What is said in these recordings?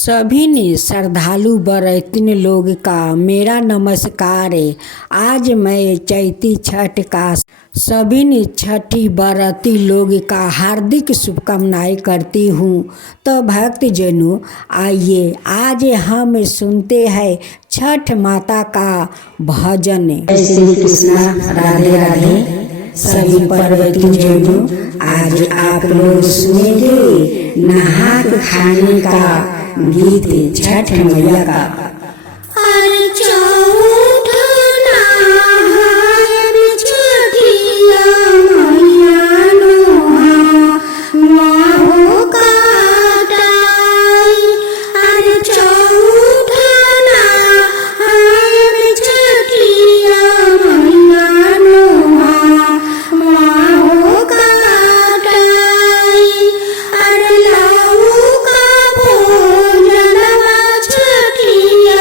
सभी ने श्रद्धालु बरतिन लोग का मेरा नमस्कार है। आज मैं चैती छठ का सभी ने छठी बरती लोग का हार्दिक शुभकामनाएं करती हूँ। तो भक्तजनों, आइए आज हम सुनते हैं छठ माता का भजन। श्री कृष्णा, राधे राधे। सभी पर्वतीजनों, आज आप लोग सुनेंगे नहा खाने का गीत छठ मैया का। छठिया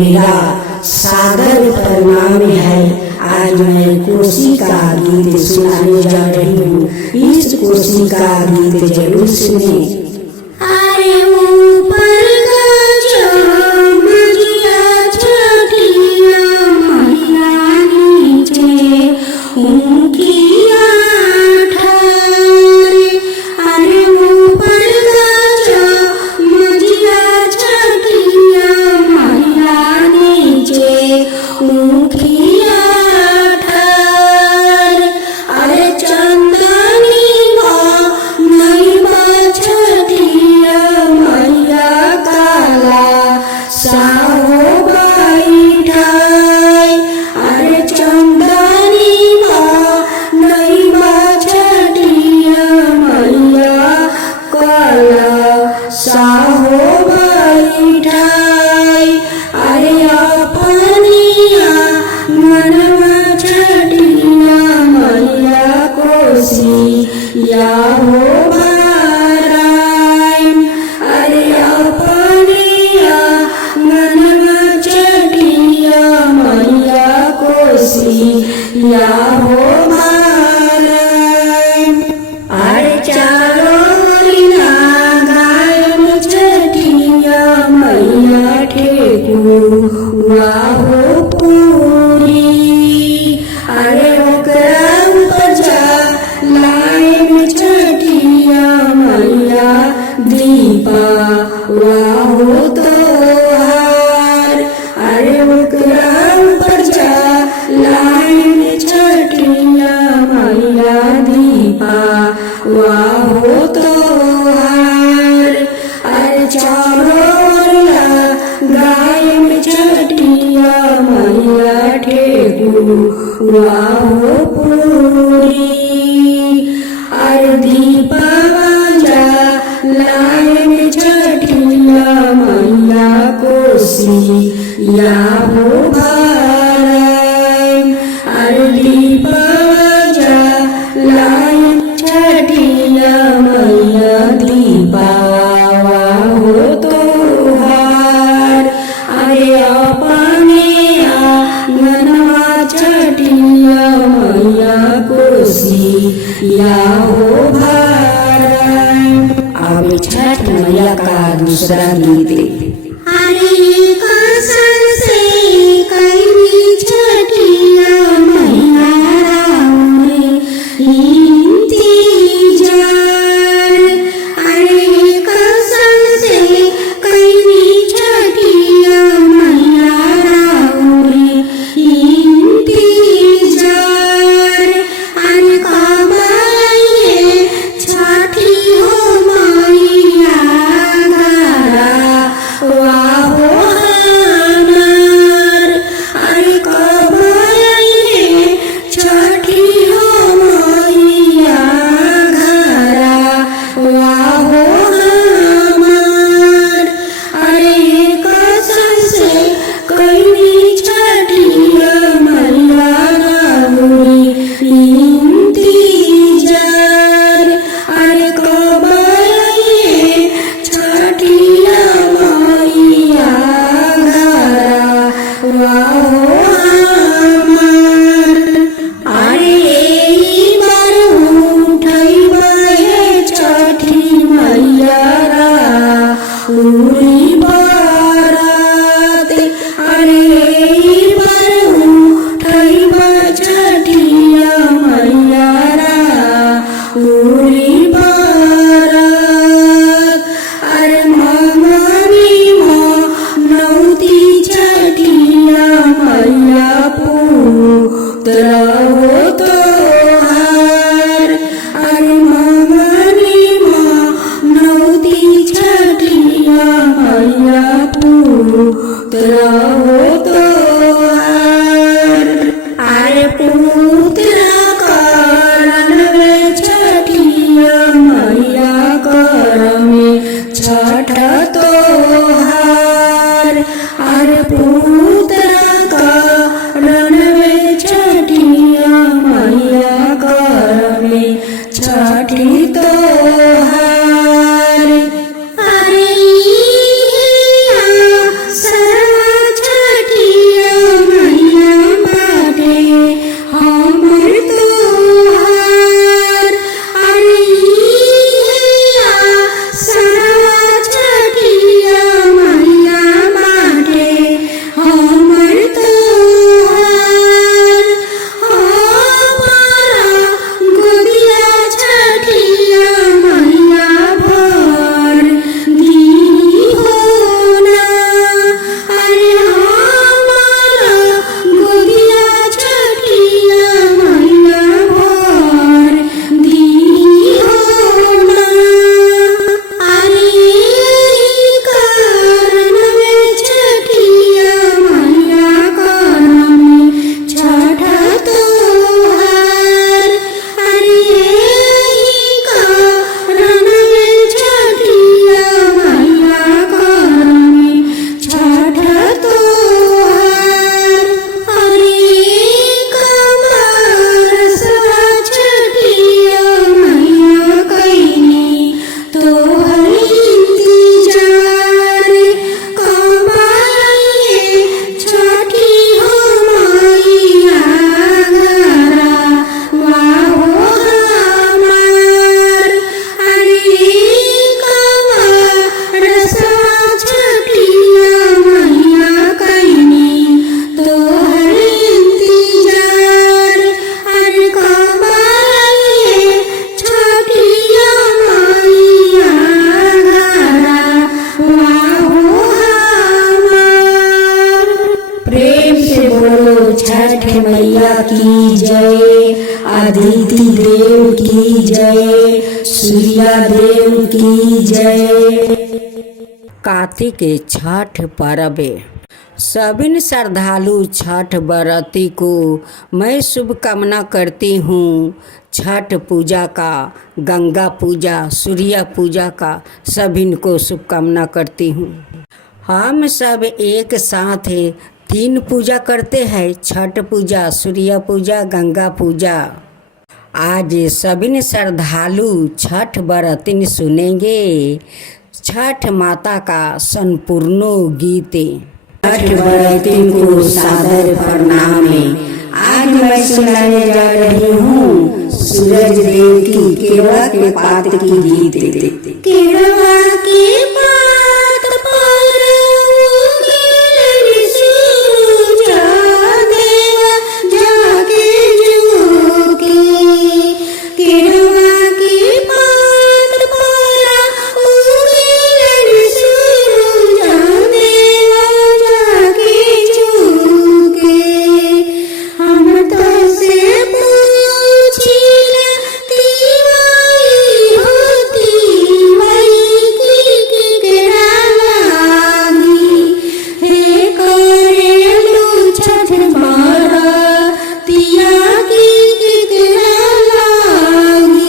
मेरा सादर प्रणाम है। आज मैं कोसी का गीत सुनाने जा रही हूँ। इस कोसी का गीत जरूर सुने। अरे ऊपर गजो मजिया छठिया मैया नीचे उनकिया ठारे। अरे ऊपर गजो मजिया छठिया मैया नीचे उनकिया ठारे। अरे चंदनी नहीं छठिया मैया काला साहो बैठाई। अरे चंदनी नहीं छठिया मैया काला साहो बैठाई। अरे अपनिया मनवा छठिया मैया कोसी या हो बाराय। अरे अपनिया मनवा छठिया मैया कोसी या हो बाराय। अरे चारों ओरिया गायन छठिया मैया ठेकुआ हो पूरी। अरे ओकरा ऊपर जा लाइन छठिया मैया दीपा वाहो तोहार। अरे ओकरा ऊपर जा लाइन छठिया मैया दीपा वाहो तोहार। अरे चारों गायन छठिया मैया ठेकुआ हो पूरी। अरे दीपा जा लाइन छठिया मैया कोसी या हो बाराय। अरे दीपा जा लाइन छठिया मैया दीपा हो तोहार। अरे अपने आंगनवा छठिया मैया कोसी या हो बाराय। अब छठ मैया का दूसरा गीत। अरे कसम से कई छठिया मैया राउरे इंतजार। अरे कसम से कई छठिया मैया राउरे इंतजार। अरे कब आइए छठी हो मैया घरा वाहो हमार। अरे कब आइए छठी हो मैया घरा वाहो हमार। अरे कसम से कई छठिया मैया राउरी इंतजार। अरे कब आइए छठिया मैया घरा वाहो हमार। अरे एही बार उठैबै छठी मैया राउरी बारात। अरे एही बार उठैबै छठिया मैया राउरी बारात। अरे मंगनी नौती छठिया मैया पुत्र हो तोहार। अरे मंगनी नौती छठिया मैया पुत्र हो तोहार। अरे पुत्र करण में छठिया मैया कर में छठ तोहार। अरे पुत्र करण में छठिया मैया कर में छठी तोहार। अरे सर्व छठ मैया की जय, अदिति देव की जय, सूर्या देव की जय। कार्तिक छठ पर्व। सभी श्रद्धालु छठ व्रती को मैं शुभकामना करती हूँ। छठ पूजा का, गंगा पूजा, सूर्य पूजा का सभी को शुभकामना करती हूँ। हम सब एक साथ 3 पूजा करते हैं, छठ पूजा, सूर्य पूजा, गंगा पूजा। आज सभी श्रद्धालु छठ व्रती सुनेंगे छठ माता का संपूर्ण गीत। छठ व्रती को सादर प्रणाम। आज मैं सुनाने जा रही हूँ सूरज देव की केवड़ा के पात की गीत। केवड़ा के पात पर उगेल सूरज देवा जाके झुके। केवड़ा के पात पर उगेल सूरज देवा जाके झुके। हम तो से पूछिला तिवाई होती वही की केरा लागी। हे करेलु छठ बरतिया की केरा लागी।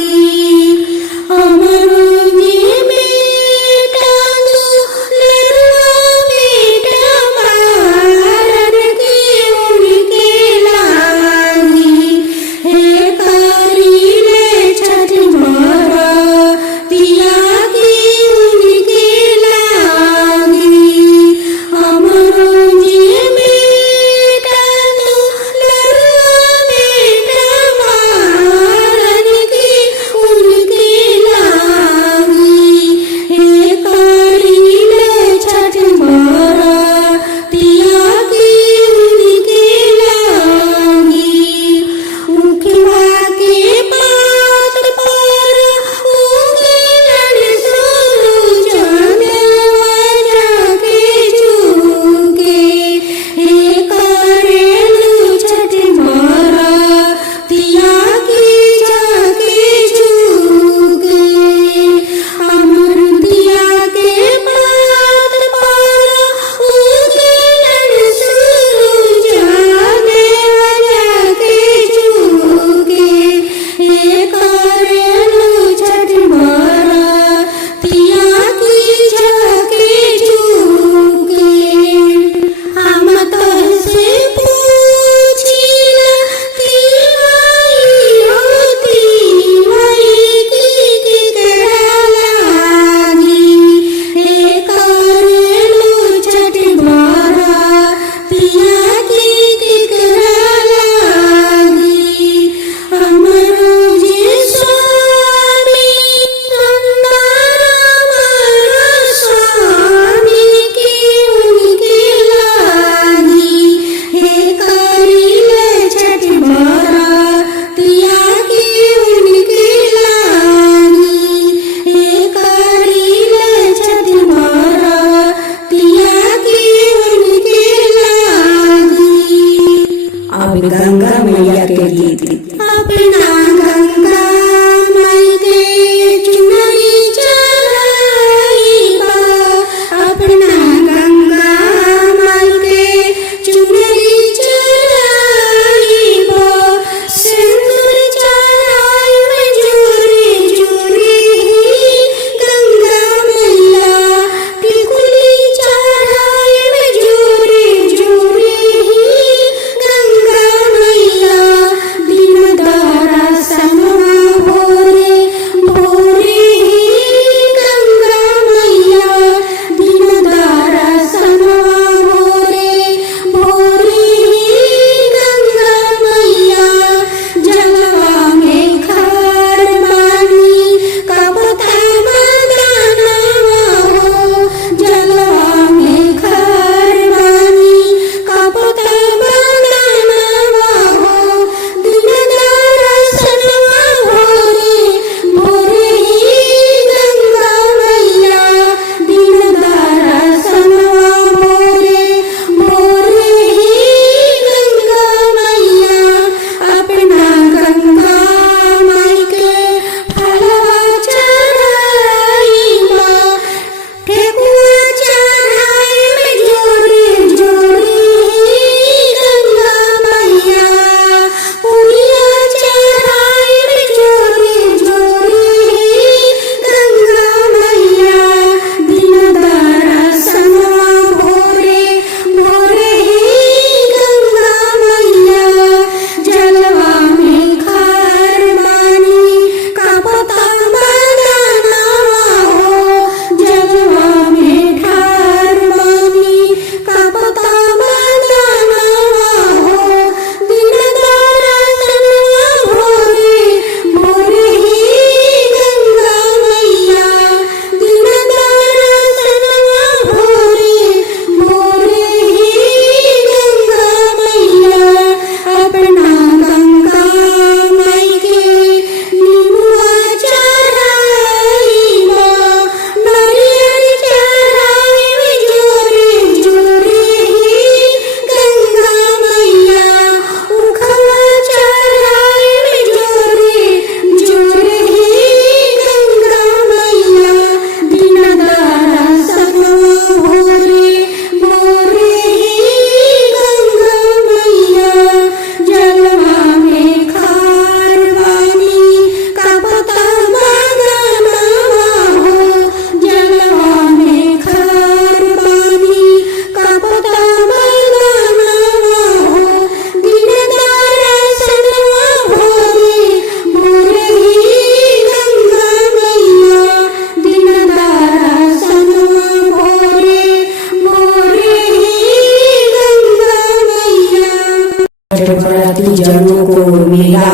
मेरा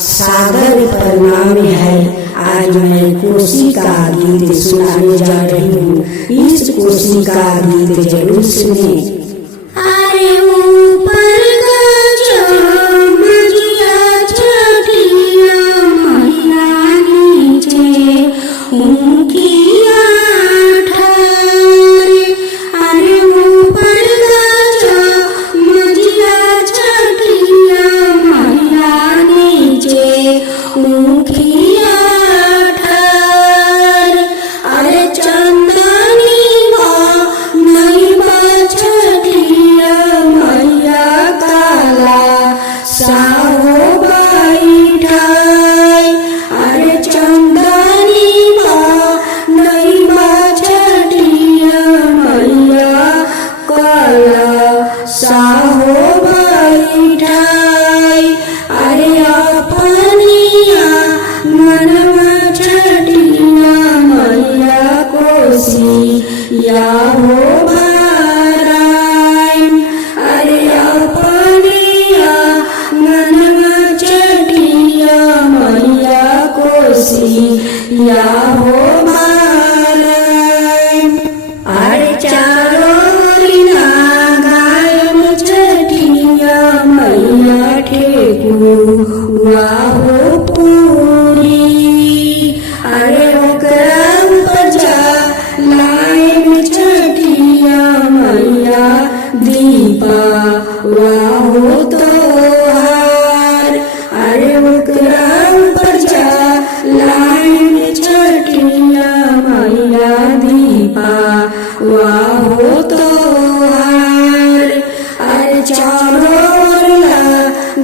सादर प्रणाम है। आज मैं कोसी का गीत सुनाने जा रही हूँ। इस कोसी का गीत जरूर सुने। अरे ऊपर गजो मजिया छठिया मैया नीचे उनकिया ठारे। अरे ऊपर गजो मजिया छठिया मैया नीचे उनकिया ठारे। अरे चंदनी नहीं छठिया मैया काला साहो बैठाई। अरे चंदनी नहीं छठिया मैया काला साहो बैठाई। अरे अपनिया मनवा छठिया मैया कोसी या हो या हो भाराय। अरे चारों गायन छठिया मैया ठेकुआ हो पूरी। अरे ओकरा बजा लाइन छठिया मैया दीपा हो तोहार। अरे ओकरा बजा लाइन छठिया मैया दीपा हो तोहार। अरे चारों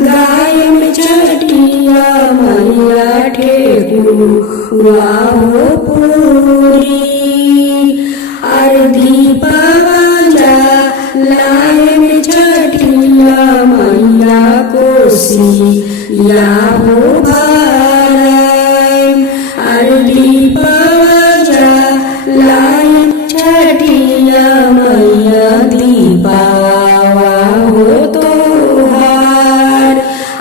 गायन छठिया मैया ठेकुआ हो पूरी। अरे दीपा बजा लाइन छठिया मैया कोसी या हो भाराय। अरे दीपा बजा लाइन छठिया मैया दीपा हो तोहार।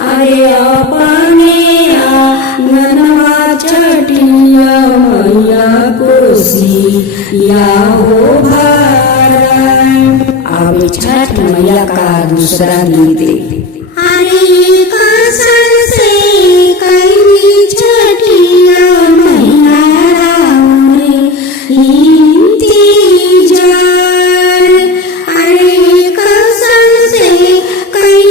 अरे अपने आंगनवा छठिया मैया कोसी या हो भाराय। अब छठ मैया का दूसरा गीत। अरे कासन से कई छठिया मैया राउरे इंतजार। अरे कासन से कई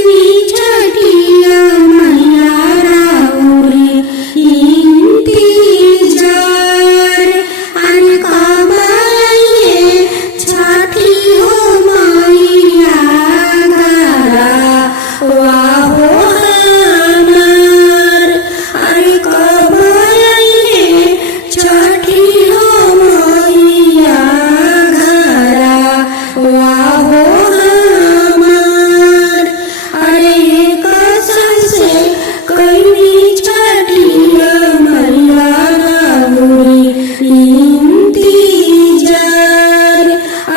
छठिया मैया राउरे इंतजार। अरे कब आइए छठी हो मैया घरा वाहो हमार। अरे कब आइए छठी हो मैया घरा वाहो हमार। अरे कसम से कई छठिया मैया राउरी इंतजार।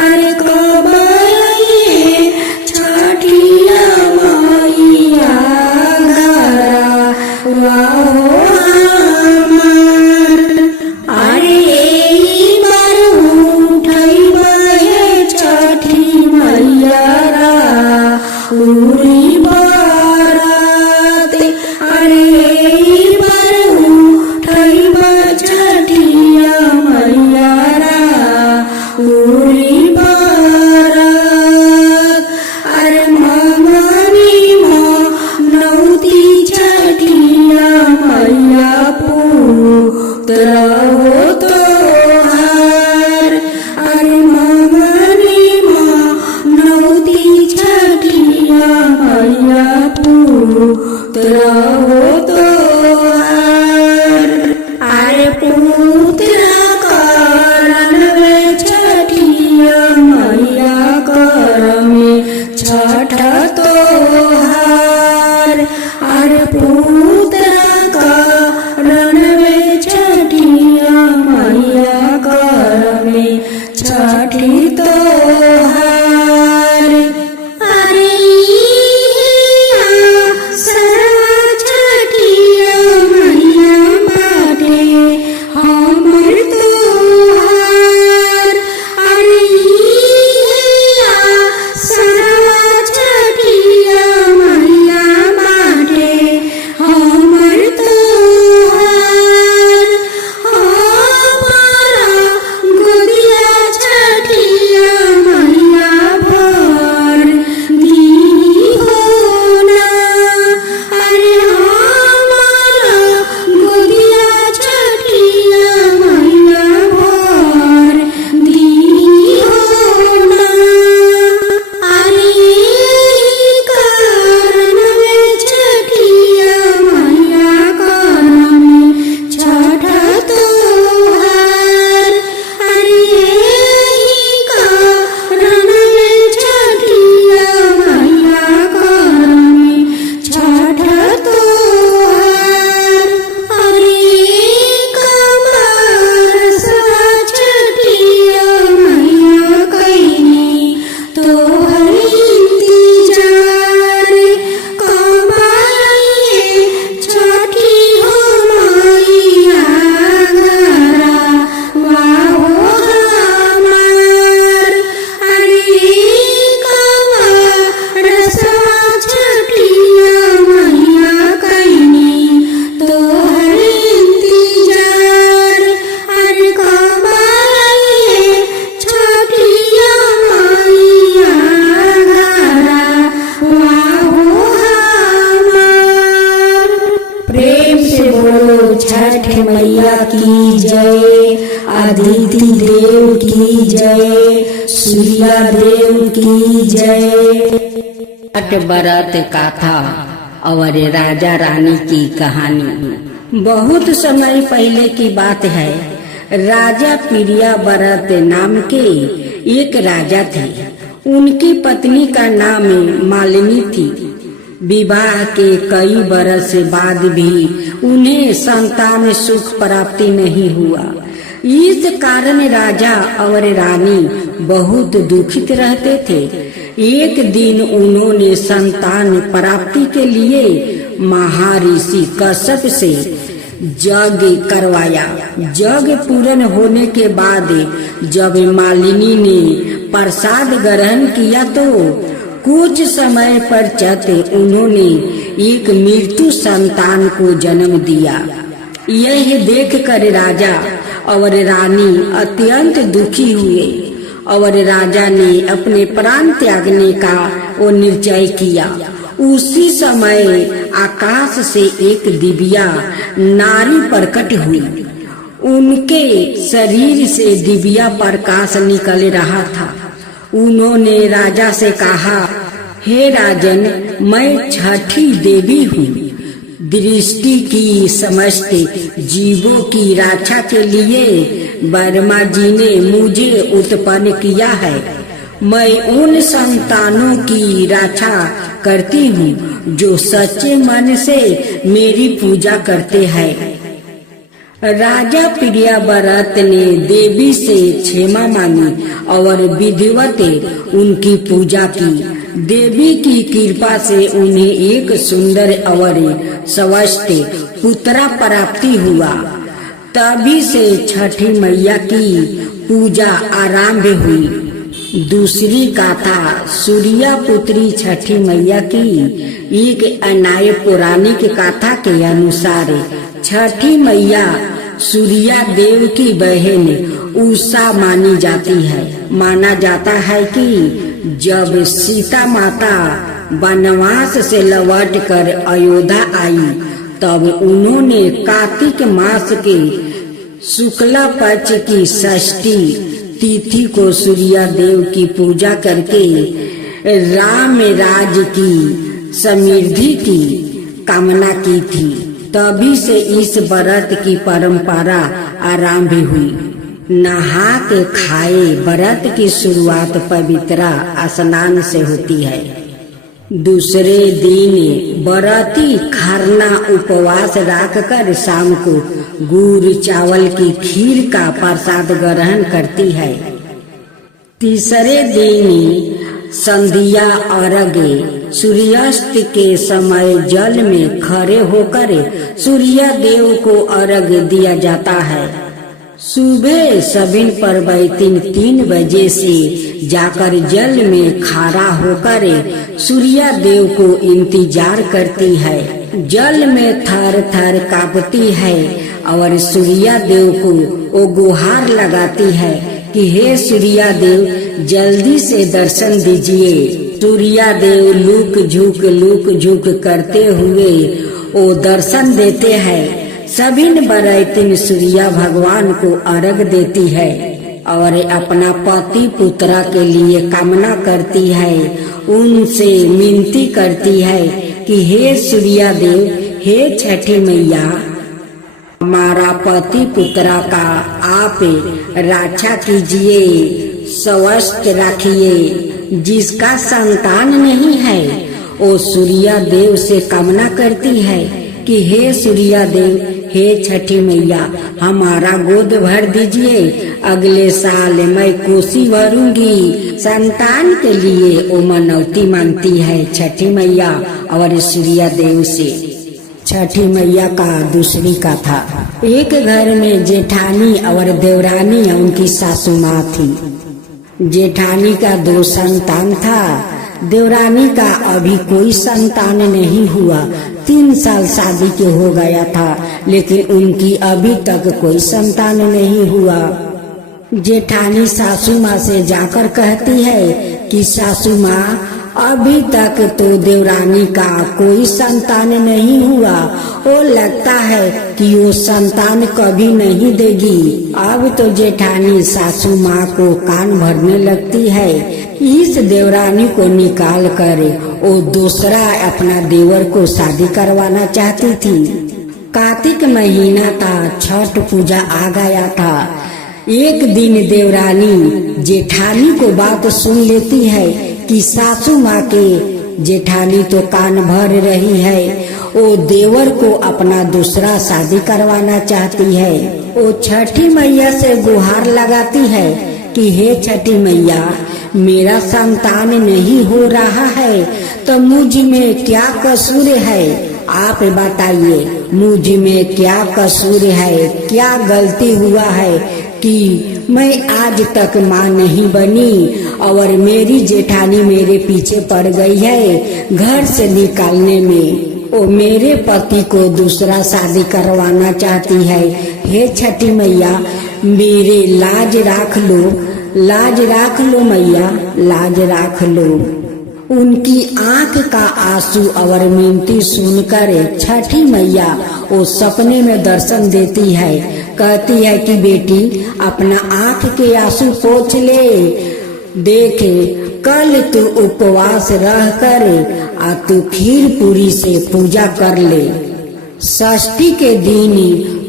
अरे कब आइए छठिया मैया घरा वाहो हमार। अरे एही बार उठैबे छठी मैया राउरी बारात। अरे एही बार उठैबे छठिया मैया राउरी बारात। अरे मंगनी नौती छठिया मैया पुत्र हो तोहार। अरे मंगनी नौती छठिया मैया पुत्र हो तोहार। अरे पुत्र करन छठिया मैया कर में छठ तोहार। अरे पुत्र करन छठिया मैया की जय, अदिति देव की जय, सूर्या देव की जय। छठ व्रत गाथा और राजा रानी की कहानी। बहुत समय पहले की बात है। राजा प्रियाव्रत नाम के एक राजा थे। उनकी पत्नी का नाम मालिनी थी। विवाह के कई बरस बाद भी उन्हें संतान सुख प्राप्ति नहीं हुआ। इस कारण राजा और रानी बहुत दुखित रहते थे। एक दिन उन्होंने संतान प्राप्ति के लिए महर्षि कश्यप से यज्ञ करवाया। यज्ञ पूर्ण होने के बाद जब मालिनी ने प्रसाद ग्रहण किया तो कुछ समय पश्चात उन्होंने एक मृत्यु संतान को जन्म दिया। यह देखकर राजा और रानी अत्यंत दुखी हुए और राजा ने अपने प्राण त्यागने का वो निश्चय किया। उसी समय आकाश से एक दिव्या नारी प्रकट हुई। उनके शरीर से दिव्या प्रकाश निकल रहा था। उन्होंने राजा से कहा, हे राजन, मैं छठी देवी हूँ। दृष्टि की समस्त जीवों की रक्षा के लिए ब्रह्मा जी ने मुझे उत्पन्न किया है। मैं उन संतानों की रक्षा करती हूँ जो सच्चे मन से मेरी पूजा करते हैं। राजा प्रियाव्रत ने देवी से क्षमा मांगी और विधिवत उनकी पूजा की। देवी की कृपा से उन्हें एक सुंदर और स्वस्थ पुत्र प्राप्ति हुआ। तभी से छठी मैया की पूजा आरंभ हुई। दूसरी गाथा सूर्या पुत्री छठी मैया की एक अन्याय पौराणिक गाथा के अनुसार छठी मैया सूर्या देव की बहन उषा मानी जाती है। माना जाता है कि जब सीता माता वनवास से लौट कर अयोध्या आई तब उन्होंने कार्तिक मास के शुक्ला पक्ष की षष्ठी तिथि को सूर्या देव की पूजा करके राम राज की समृद्धि की कामना की थी। तभी से इस व्रत की परंपरा आरंभ हुई। नहा के खाए व्रत की शुरुआत पवित्र स्नान से होती है। दूसरे दिन व्रती खरना उपवास रखकर शाम को गुड़ चावल की खीर का प्रसाद ग्रहण करती है। तीसरे दिन संध्या अर्घ्य सूर्यास्त के समय जल में खड़े होकर सूर्य देव को अर्घ्य दिया जाता है। सुबह सभी परवैतिन 3 बजे से जाकर जल में खड़ा होकर सूर्य देव को इंतजार करती है। जल में थर थर कांपती है और सूर्य देव को वो गुहार लगाती है कि हे सूर्य देव, जल्दी से दर्शन दीजिए। सूर्य देव लुक झुक करते हुए वो दर्शन देते हैं। सभी बरैतिन सूर्य भगवान को अर्घ देती है और अपना पति पुत्र के लिए कामना करती है। उनसे विनती करती है कि हे सूर्य देव, हे छठी मैया, हमारा पति पुत्र का आप रक्षा कीजिए, स्वस्थ रखिए। जिसका संतान नहीं है वो सूर्य देव से कामना करती है कि हे सूर्य देव, हे छठी मैया, हमारा गोद भर दीजिए। अगले साल मैं कोसी भरूंगी। संतान के लिए वो मनौती मांगती है छठी मैया और सूर्य देव से। छठी मैया का दूसरी कथा। एक घर में जेठानी और देवरानी उनकी सासू माँ थी। जेठानी का 2 संतान था। देवरानी का अभी कोई संतान नहीं हुआ। 3 साल शादी के हो गया था, लेकिन उनकी अभी तक कोई संतान नहीं हुआ। जेठानी सासू माँ से जाकर कहती है कि सासू माँ, अभी तक तो देवरानी का कोई संतान नहीं हुआ। वो लगता है कि वो संतान कभी नहीं देगी। अब तो जेठानी सासू माँ को कान भरने लगती है। इस देवरानी को निकाल कर वो दूसरा अपना देवर को शादी करवाना चाहती थी। कार्तिक महीना था, छठ पूजा आ गया था। एक दिन देवरानी जेठानी को बात सुन लेती है कि सासू माँ के जेठानी तो कान भर रही है। वो देवर को अपना दूसरा शादी करवाना चाहती है। वो छठी मैया से गुहार लगाती है कि हे छठी मैया, मेरा संतान नहीं हो रहा है तो मुझ में क्या कसूर है? आप बताइए, मुझ में क्या कसूर है? क्या गलती हुआ है कि मैं आज तक माँ नहीं बनी और मेरी जेठानी मेरे पीछे पड़ गई है घर से निकालने में। वो मेरे पति को दूसरा शादी करवाना चाहती है। हे छठी मैया, मेरे लाज राख लो, लाज राख लो मैया, लाज राख लो। उनकी आंख का आंसू और मिनती सुनकर छठी मैया वो सपने में दर्शन देती है। कहती है कि बेटी, अपना आंख के आंसू पोंछ ले। देख, कल तू उपवास रह कर तू खीर पूरी से पूजा कर ले। षष्ठी के दिन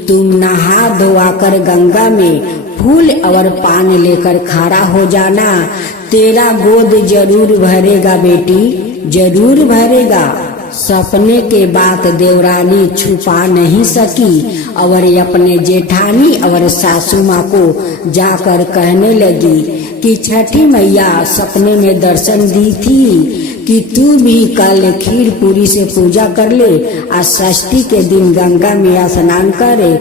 तुम नहा धोआ कर गंगा में फूल और पान लेकर खड़ा हो जाना। तेरा गोद जरूर भरेगा बेटी, जरूर भरेगा। सपने के बात देवरानी छुपा नहीं सकी और अपने जेठानी और सासू माँ को जाकर कहने लगी कि छठी मैया सपने में दर्शन दी थी कि तू भी कल खीर पूरी से पूजा कर ले और षष्ठी के दिन गंगा में स्नान करे,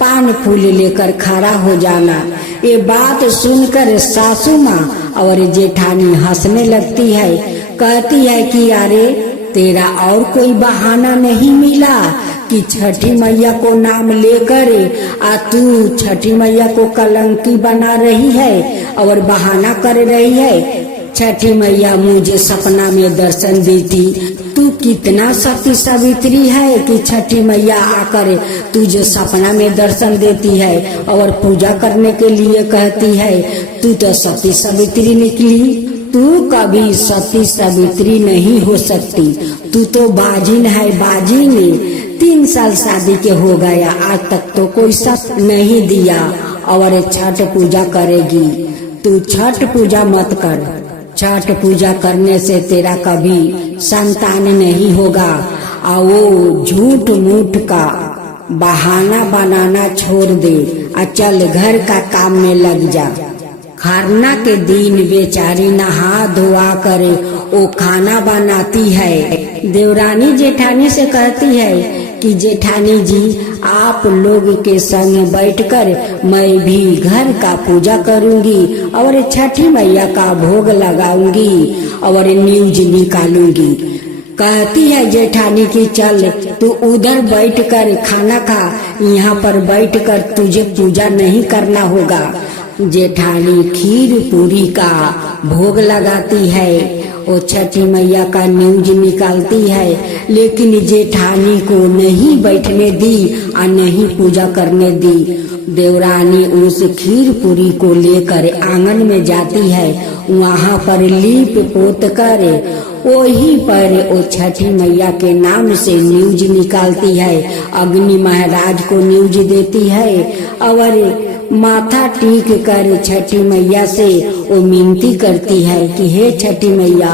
पान फूल लेकर खड़ा हो जाना। ये बात सुनकर सासू माँ और जेठानी हंसने लगती है। कहती है कि अरे, तेरा और कोई बहाना नहीं मिला कि छठी मैया को नाम लेकर तू छठी मैया को कलंकी बना रही है और बहाना कर रही है। छठी मैया मुझे सपना में दर्शन दी थी। तू कितना सती सावित्री है कि छठी मैया आकर तुझे सपना में दर्शन देती है और पूजा करने के लिए कहती है। तू तो सती सावित्री निकली। तू कभी सती सावित्री नहीं हो सकती। तू तो बाजिन है, बाजिन। 3 साल शादी के हो गया, आज तक तो कोई शक नहीं दिया और छठ पूजा करेगी। तू छठ पूजा मत कर। छठ पूजा करने से तेरा कभी संतान नहीं होगा। और वो झूठ मूठ का बहाना बनाना छोड़ दे और चल घर का काम में लग जा। खरना के दिन बेचारी नहा धोआ करे वो खाना बनाती है। देवरानी जेठानी से कहती है कि जेठानी जी, आप लोग के संग बैठकर मैं भी घर का पूजा करूंगी और छठी मैया का भोग लगाऊंगी और न्यूज निकालूंगी। कहती है जेठानी कि चल तू उधर बैठकर खाना खा, यहाँ पर बैठकर तुझे पूजा नहीं करना होगा। जेठानी खीर पूरी का भोग लगाती है, वो छठी मैया का न्यूज निकालती है, लेकिन जेठानी को नहीं बैठने दी और नहीं पूजा करने दी। देवरानी उस खीर पूरी को लेकर आंगन में जाती है। वहाँ पर लीप पोत कर वही पर वो छठी मैया के नाम से न्यूज निकालती है। अग्नि महाराज को न्यूज देती है और माथा टीक कर छठी मैया से वो मिनती करती है कि हे छठी मैया,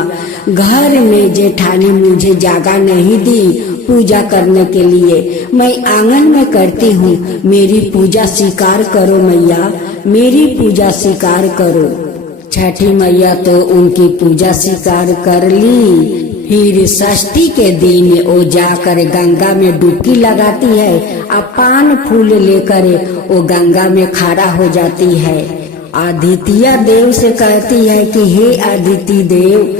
घर में जेठानी मुझे जगह नहीं दी पूजा करने के लिए, मैं आंगन में करती हूँ, मेरी पूजा स्वीकार करो मैया, मेरी पूजा स्वीकार करो। छठी मैया तो उनकी पूजा स्वीकार कर ली। फिर षष्ठी के दिन वो जाकर गंगा में डुबकी लगाती है और पान फूल लेकर वो गंगा में खड़ा हो जाती है। आदित्य देव से कहती है कि हे आदित्य देव,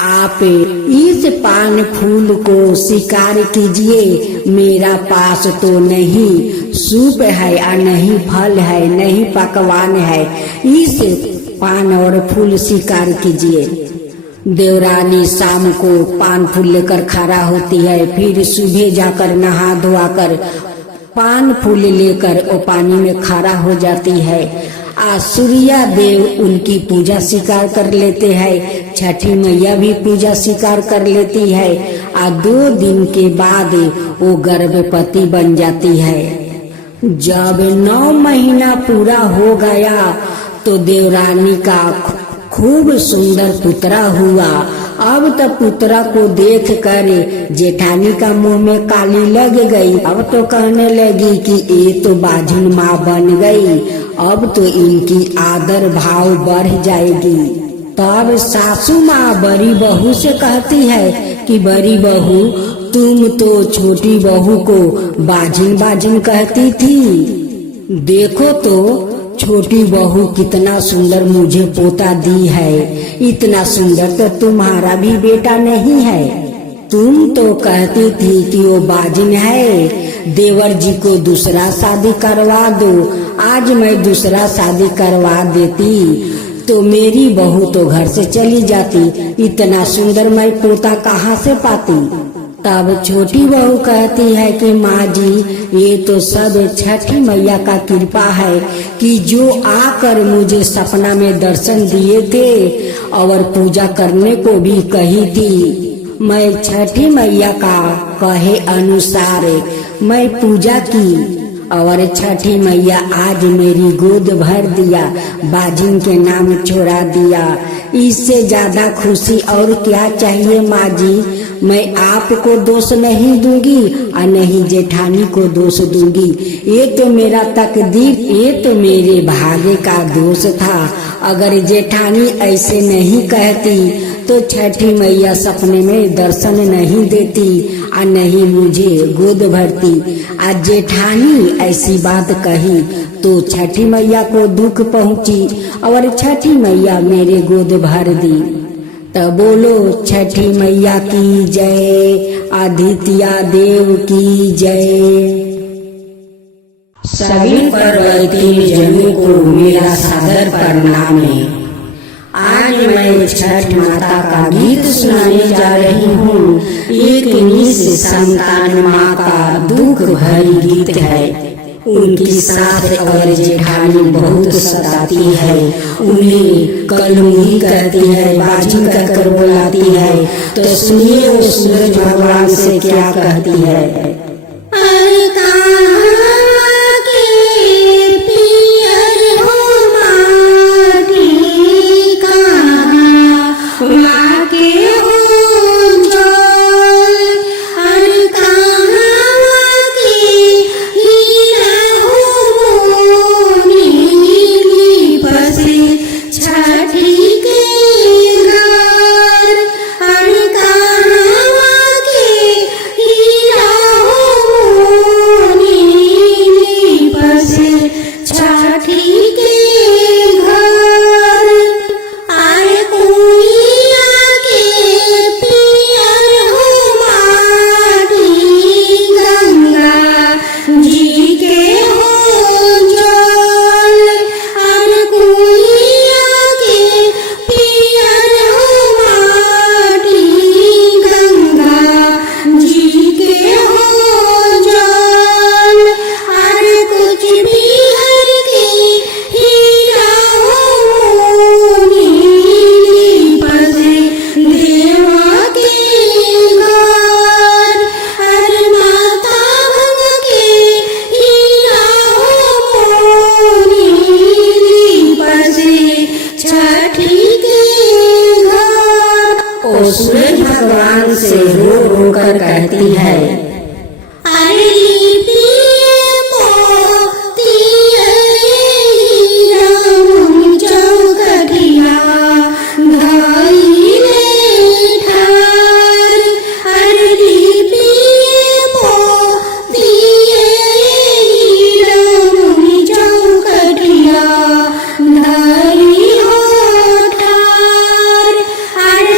आप इस पान फूल को स्वीकार कीजिए। मेरा पास तो नहीं सूप है और नहीं फल है, नहीं पकवान है, इस पान और फूल स्वीकार कीजिए। देवरानी शाम को पान फूल लेकर खड़ा होती है, फिर सुबह जाकर नहा धोआकर पान फूल लेकर वो पानी में खड़ा हो जाती है। आज सूर्या देव उनकी पूजा स्वीकार कर लेते हैं, छठी मैया भी पूजा स्वीकार कर लेती है। आज 2 दिन के बाद वो गर्भवती बन जाती है। जब 9 महीना पूरा हो गया तो देवरानी का खूब सुंदर पुत्रा हुआ। अब तो पुत्रा को देख कर जेठानी का मुंह में काली लग गई। अब तो कहने लगी कि ये तो बाझिन माँ बन गई, अब तो इनकी आदर भाव बढ़ जाएगी। तब सासू माँ बड़ी बहू से कहती है कि बड़ी बहू, तुम तो छोटी बहू को बाझिन बाझिन कहती थी, देखो तो छोटी बहू कितना सुंदर मुझे पोता दी है, इतना सुंदर तो तुम्हारा भी बेटा नहीं है। तुम तो कहती थी कि वो बाजिन है, देवर जी को दूसरा शादी करवा दो। आज मैं दूसरा शादी करवा देती तो मेरी बहू तो घर से चली जाती, इतना सुंदर मैं पोता कहाँ से पाती। तब छोटी बहू कहती है कि माँ जी, ये तो सब छठी मैया का कृपा है कि जो आकर मुझे सपना में दर्शन दिए थे और पूजा करने को भी कही थी। मैं छठी मैया का कहे अनुसार मैं पूजा की और छठी मैया आज मेरी गोद भर दिया, बाजिन के नाम छोड़ा दिया। इससे ज्यादा खुशी और क्या चाहिए माँ जी। मैं आपको दोष नहीं दूंगी और नहीं जेठानी को दोष दूंगी, ये तो मेरा तकदीर, ये तो मेरे भाग्य का दोष था। अगर जेठानी ऐसे नहीं कहती तो छठी मैया सपने में दर्शन नहीं देती और नहीं मुझे गोद भरती। आज जेठानी ऐसी बात कही तो छठी मैया को दुख पहुंची और छठी मैया मेरे गोद भर दी। तब बोलो छठी मैया की जय, आदित्य देव की जय। सभी पर्वतीय जनों को मेरा सादर प्रणाम है। आज मैं छठ माता का गीत सुनाने जा रही हूँ। एक निस संतान माँ का दुख भरी गीत है। उनकी सास और जेठानी बहुत सताती है, उन्हें कलमुही कहती है, बाजी कहकर बुलाती है। तो सुनिए वो सूरज भगवान से क्या कहती है। सूरज भगवान से रो रो कर कहती है,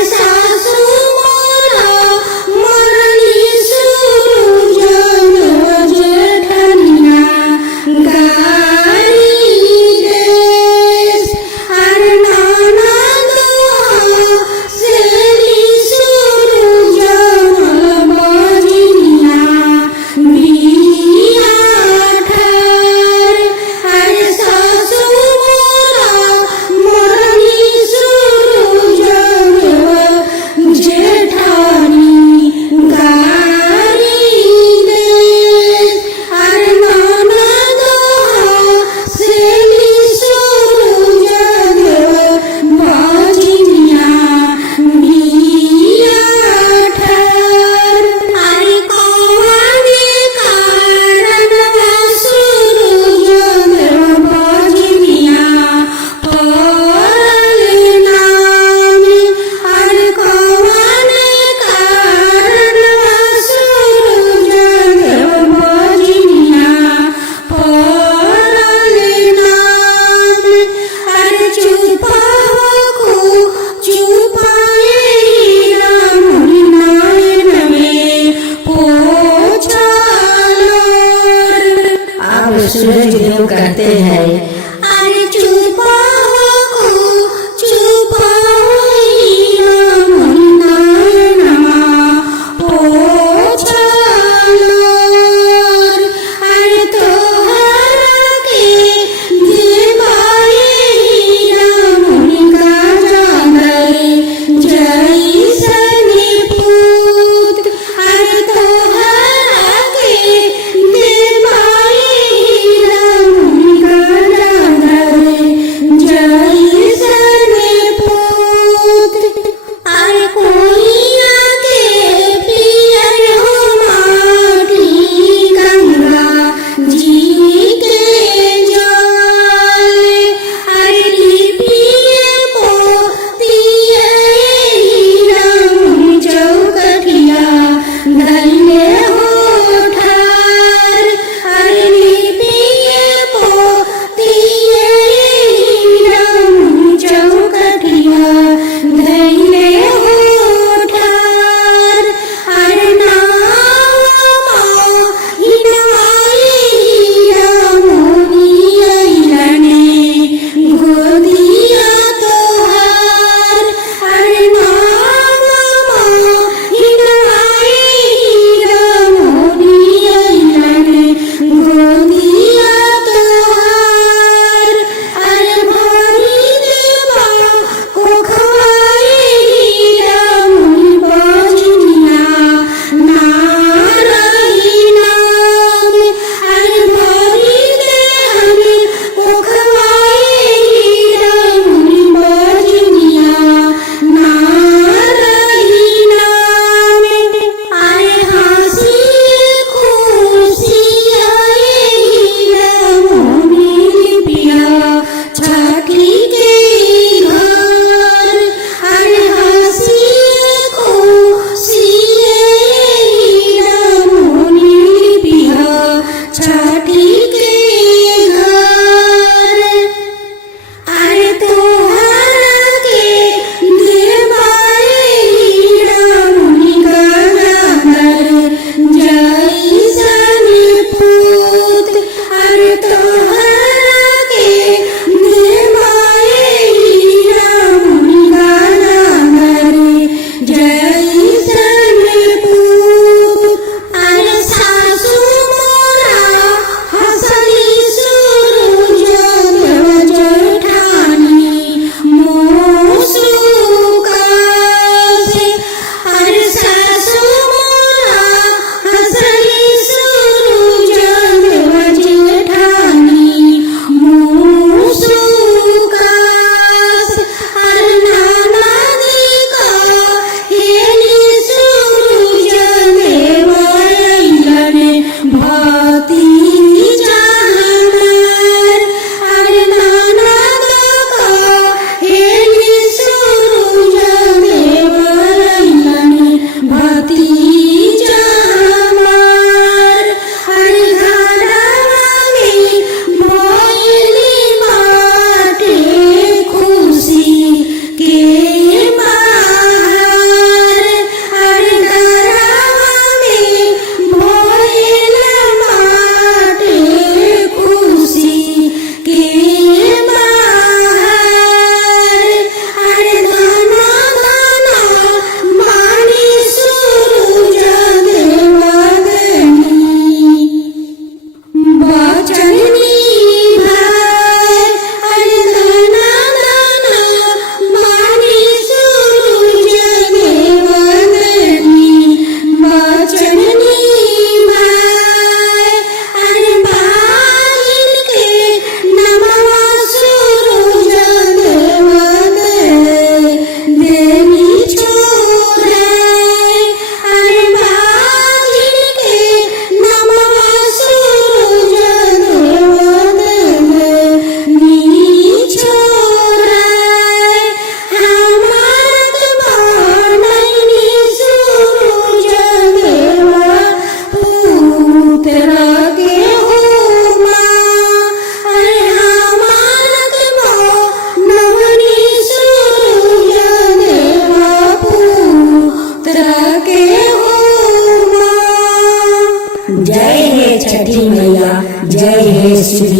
सासू मोरा मरली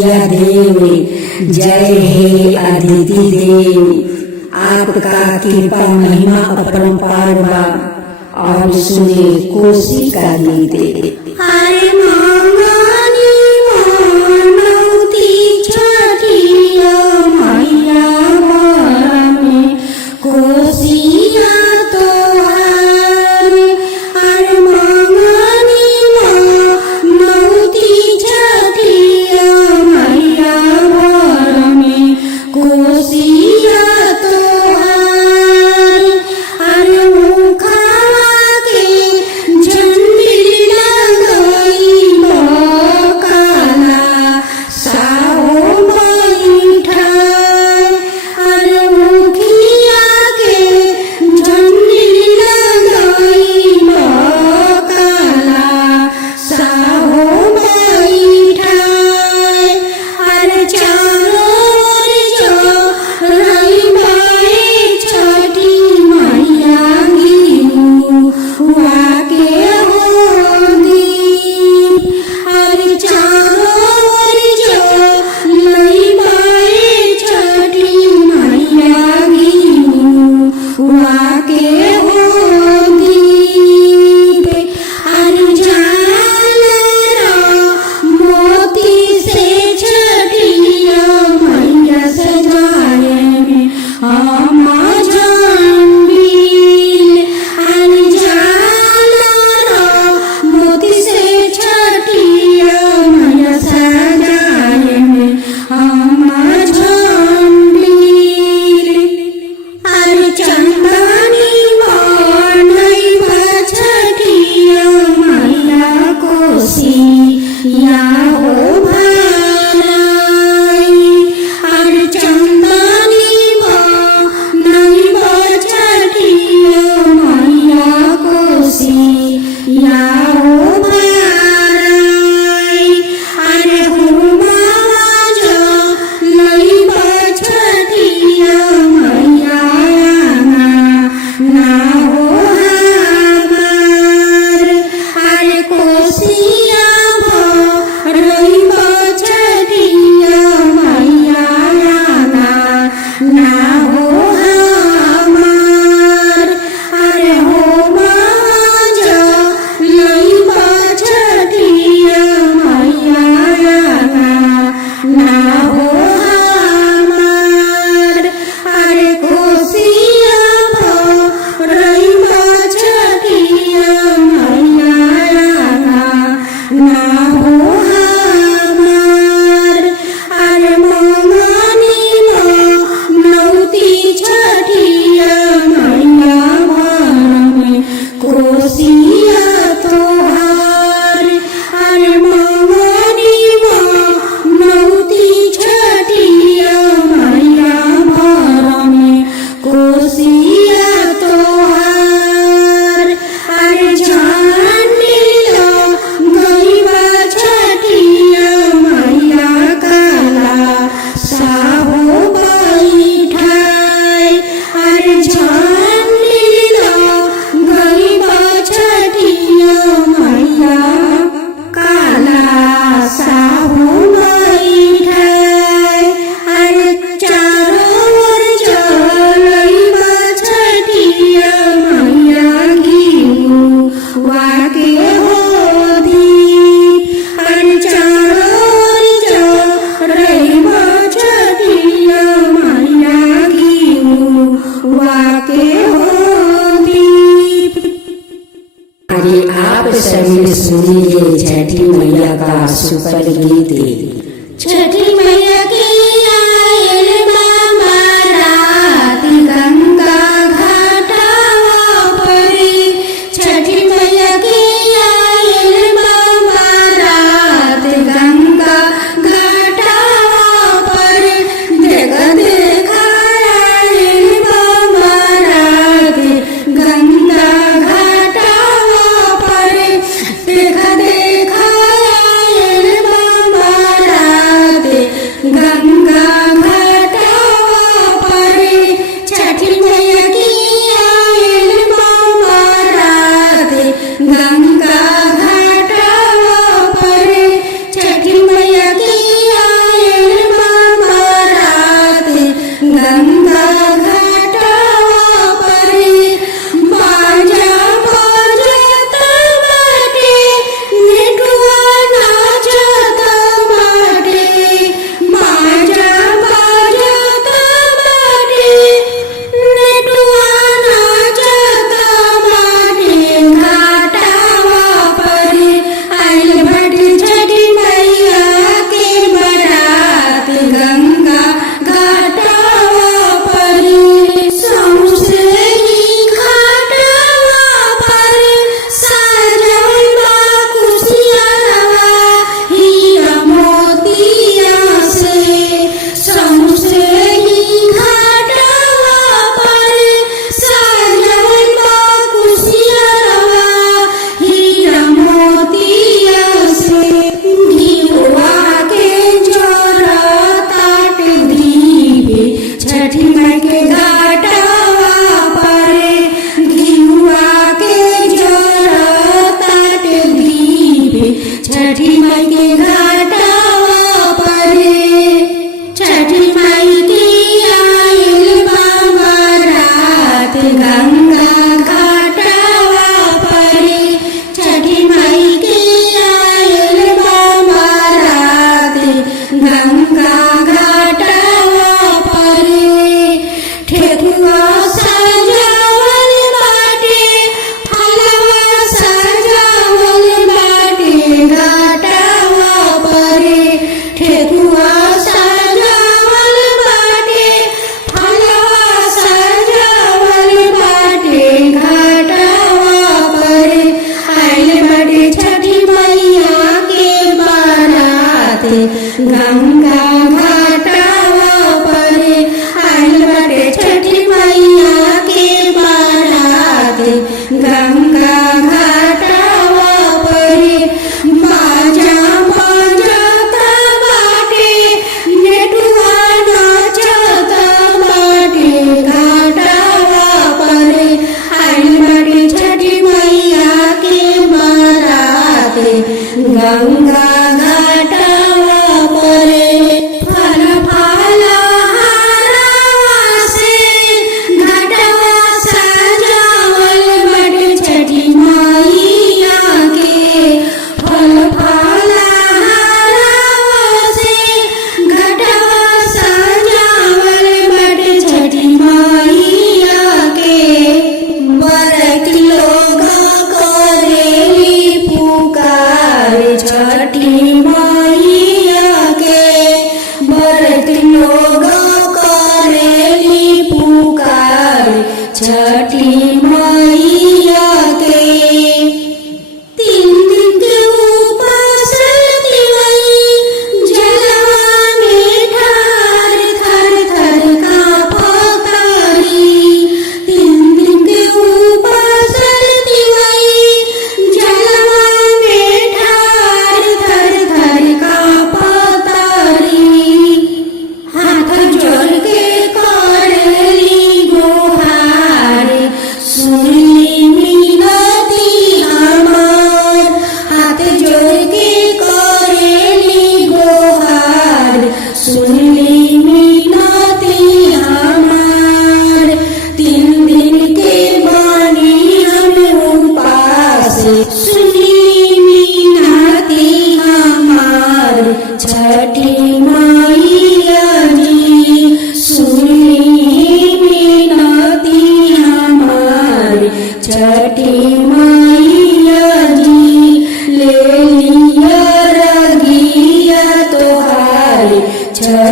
विद्या देवी, जय हे अदिति देवी। आपका कृपा महिमा अपरंपार बा, और सुने कोसी का गीते। अरे मंगनी मनौती छठिया मैया भरमे कोसिया तोहार। अरे मंगनी मनौती छठिया मैया भरमे कोसिया तोहार। अरे मुखवा के झंडी लगई काला साओ बैठाय। अरे मुखिया के झंडी लगई काला साओ बैठाय। अरे चारों ओर जो रही बाए छठी मैया गिरुआ के हो दीप। अरे चारों ओर जो रही बाए छठी मैया गिरुआ के हो दीप। अरे झालर मोती से छठिया मैया सजाए में हम झंडील। अरे झालर मोती से छठिया मैया सजाए में हम झंडील। अरे चंदनी बनई छठिया मैया कोसिया हो भराई। अरे चंदनी बनई छठिया मैया कोसिया हो भराई। अरे हुमावा जो लई छठिया मैया ना हो हमार। अरे कोसिया भरई छठिया मैया ना हो हमार। अरे हो जो लई छठिया मैया ना हो हमार। अरे कोसिया भरई छठिया मैया ना हो हमार। अरे मंगनी मनौती छठिया मैया भरमे कोसिया तोहार। अरे मंगनी मनौती छठिया मैया भरमे कोसिया तोहार। अरे झंडी लगई छठिया मैया काला साहो बैठाय। अरे झंडी लगई छठिया मैया काला साहो बैठाय। अरे चारों ओर जलई छठिया मैया गिरुआ के हो दीप। अरे चारों ओर जलई छठिया मैया गिरुआ के हो दीप। अरे आप सभी सुनिए छठी मैया का सुपर गीत। छठी मैया की आयल मामा रात गंगा घाटावा परी। छठी मैया की आयल मामा रात गंगा घाटावा पर। देखा देखा आयल मामा रात गंगा घाटावा पर। देखा देखा आयल मामा रात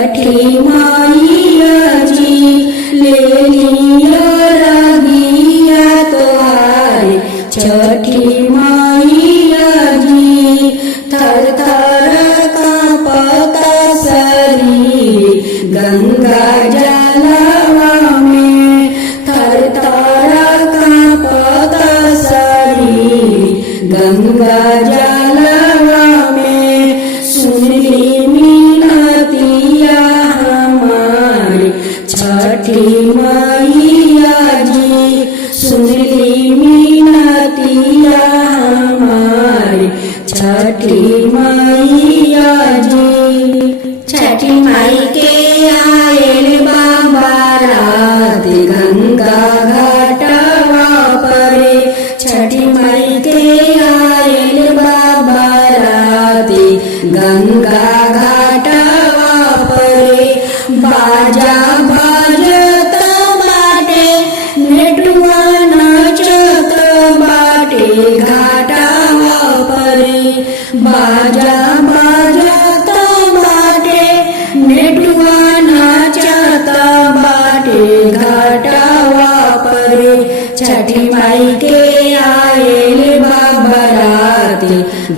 छठी मैया जी ले लिया रगिया तोहारे छठी मैया जी थर थर कांपता शरीर गंगा जलवा में थर थर कांपता शरीर गंगा जलवा में सुनली मिनतिया हमारी छठी मैया जी सुनली मिनतिया हमारी छठी मैया जी छठी माई के आयल बाबा रात गंगा घाटवा परे छठी माई के आयल बाबा रात गंगा घाटवा परे बाजा बाजत बाटे नेटुआ नाचत बाटे घाटवा परे बाजा बाजत बाटे नेटुआ नाचत बाटे घाटवा परे छठी माई के आयल बाबा रात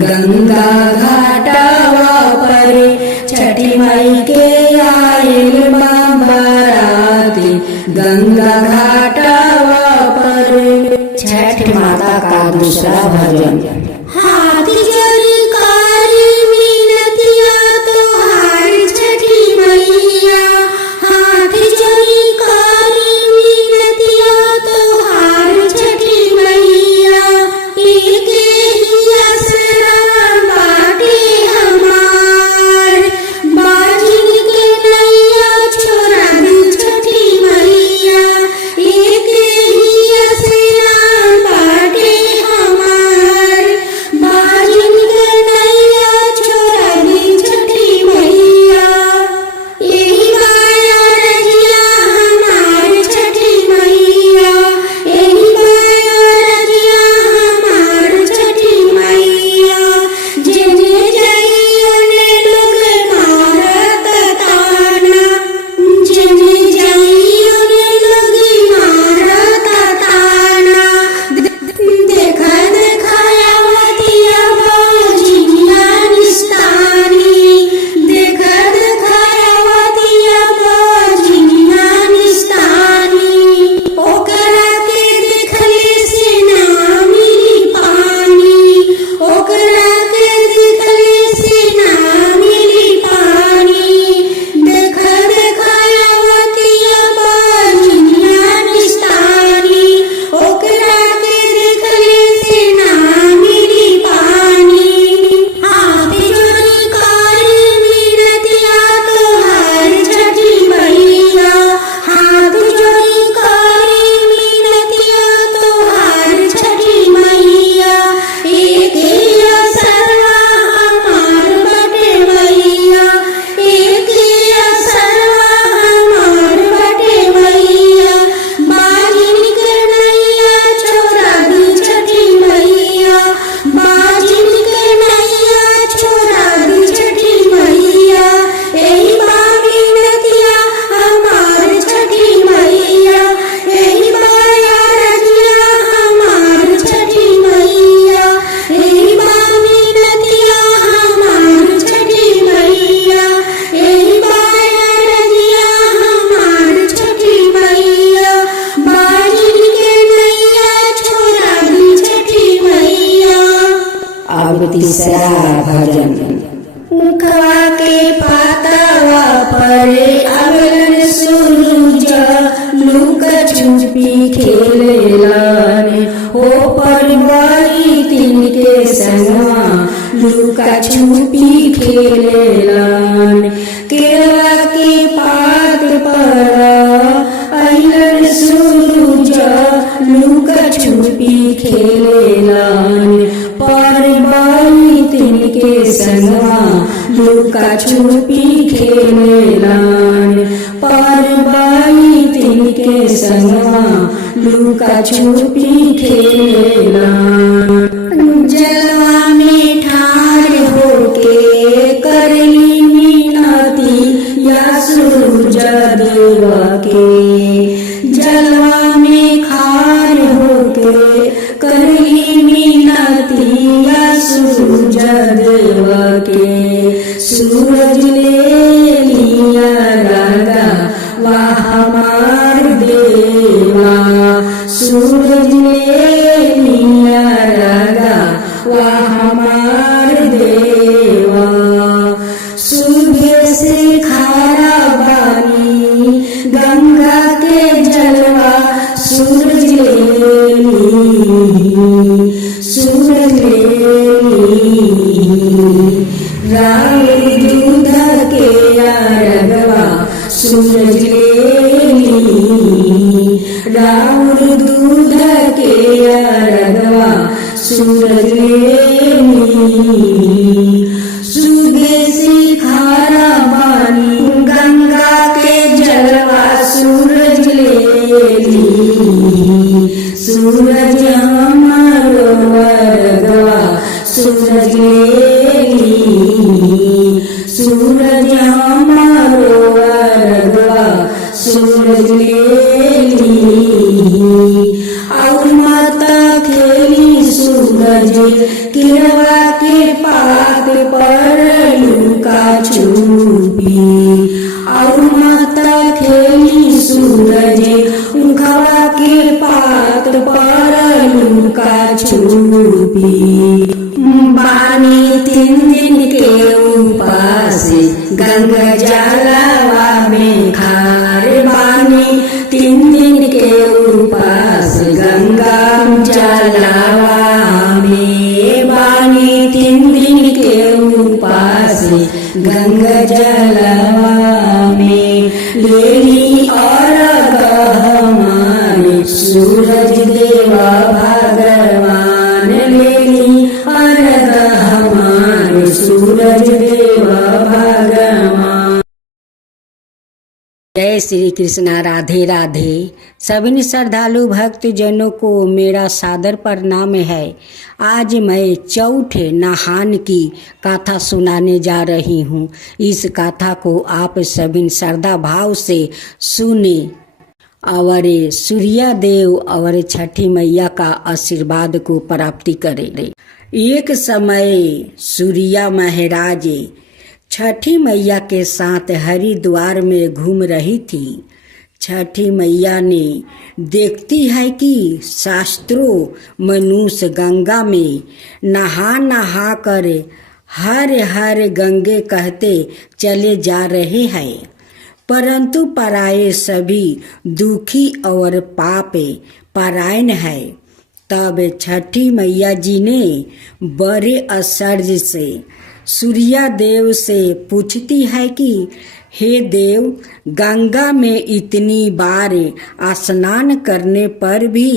गंगा घाटवा परे छठी माई के आयल बाबा रात गंगा घाटवा परे छठ माता का दूसरा भजन हाथ जोड़ी कारी मिनतिया तोहार छठी मैया हाथ जोड़ी कारी मिनतिया तोहार छठी मैया एक ही आसरा बाटे हमार बाजिन के नैया छोड़ा दी छठी मैया एक ही आसरा बाटे हमार बाजिन के नैया छोड़ा दी छठी मैया यही माया रजिया हमार छठी मैया यही माया रजिया हमार छठी मैया जिने जाइयो ने लोग मारत ताना जिने जाइयो ने लोग मारत ताना देखा देखाया वतिया बाजिया निस्तानी देखा देखाया वतिया बाजिया निस्तानी ओकरा के देखले से ना मिली पानी ओकरा के देखले से ना मिली पानी देखा देखाया वतिया बाजिया निस्तानी ओकरा के देखले से ना मिली पानी हाथ जोड़ी कारी मिनतिया तोहार छठी मैया हाथ जोड़ी कारी मिनतिया तोहार छठी मैया एक सर्वा हमार बटे मैया एक सर्वा हमार बटे मैया बाजिन के नैया छोड़ा दी छठी मैया बाजिन के नैया छोड़ा दी छठी मैया यही बामी नतिया हमार छठी मैया यही माया रजिया हमार छठी मैया यही बामी नतिया हमार छठी मैया यही माया रजिया हमार छठी मैया बाजिन के नैया छोड़ा दी छठी मैया अब तीसरा भजन मुखवा के पातवा परे अगन सूरज लुक छुपी खेलेलन हो परिवारी तिनके संगवा लुका छुपी खेलेलन केरवा के पात पर अइलन सूरज लुका छुपी खेलेलन परिवारी तिनके संगवा लुका छुपी खेलेलन परिवारी तिनके संगवा लुका छुपी खेलेलन जलवा में ठाड़ होके करली मिनती या सूरज देव के। जलवा में खार होके करही मिनतिया सूरज देव के। सूरज ले लिया रागा वाह हमार देवा। सूरज ले लिया रागा वाह हमार देवा। सुबह से खारा बानी गंगा के जलवा सूरज ले ली। सूरज ले ली राउर दूध के अरगवा सूरज ले ली। राउर दूध के अरगवा सूरज ले ली। सुबह से खारा पानी गंगा के जलवा सूरज ले ली। सूरज हमारो अरगवा सूरज ले ली। सूरज हमारो अरगवा सूरज ले ली। और माता खेली सूरज किरवा के पात पर लुका छुपी। और माता खेली सूरज उखवा के पात पर लुका छुपी। बानी 3 दिन के उपास गंगा जलवा में खार। बानी 3 दिन के उपास गंगा जलवा में। बानी 3 दिन के उपास गंगा जलवा में। लेली और हमारे सूरज देवा भगवान। लेली और हमारे सूरज देवा भगवान। जय श्री कृष्णा। राधे राधे। सभी श्रद्धालु भक्त जनों को मेरा सादर प्रणाम है। आज मैं चौथे नहान की कथा सुनाने जा रही हूँ। इस कथा को आप सभी श्रद्धा भाव से सुने और सूर्या देव और छठी मैया का आशीर्वाद को प्राप्ति करे। एक समय सूर्या महाराज छठी मैया के साथ हरिद्वार में घूम रही थी। छठी मैया ने देखती है कि शास्त्रों मनुष्य गंगा में नहा नहा कर हर हर गंगे कहते चले जा रहे हैं, परंतु पराये सभी दुखी और पापे परायण है। तब छठी मैया जी ने बड़े आश्चर्य से सूर्या देव से पूछती है कि हे देव, गंगा में इतनी बार स्नान करने पर भी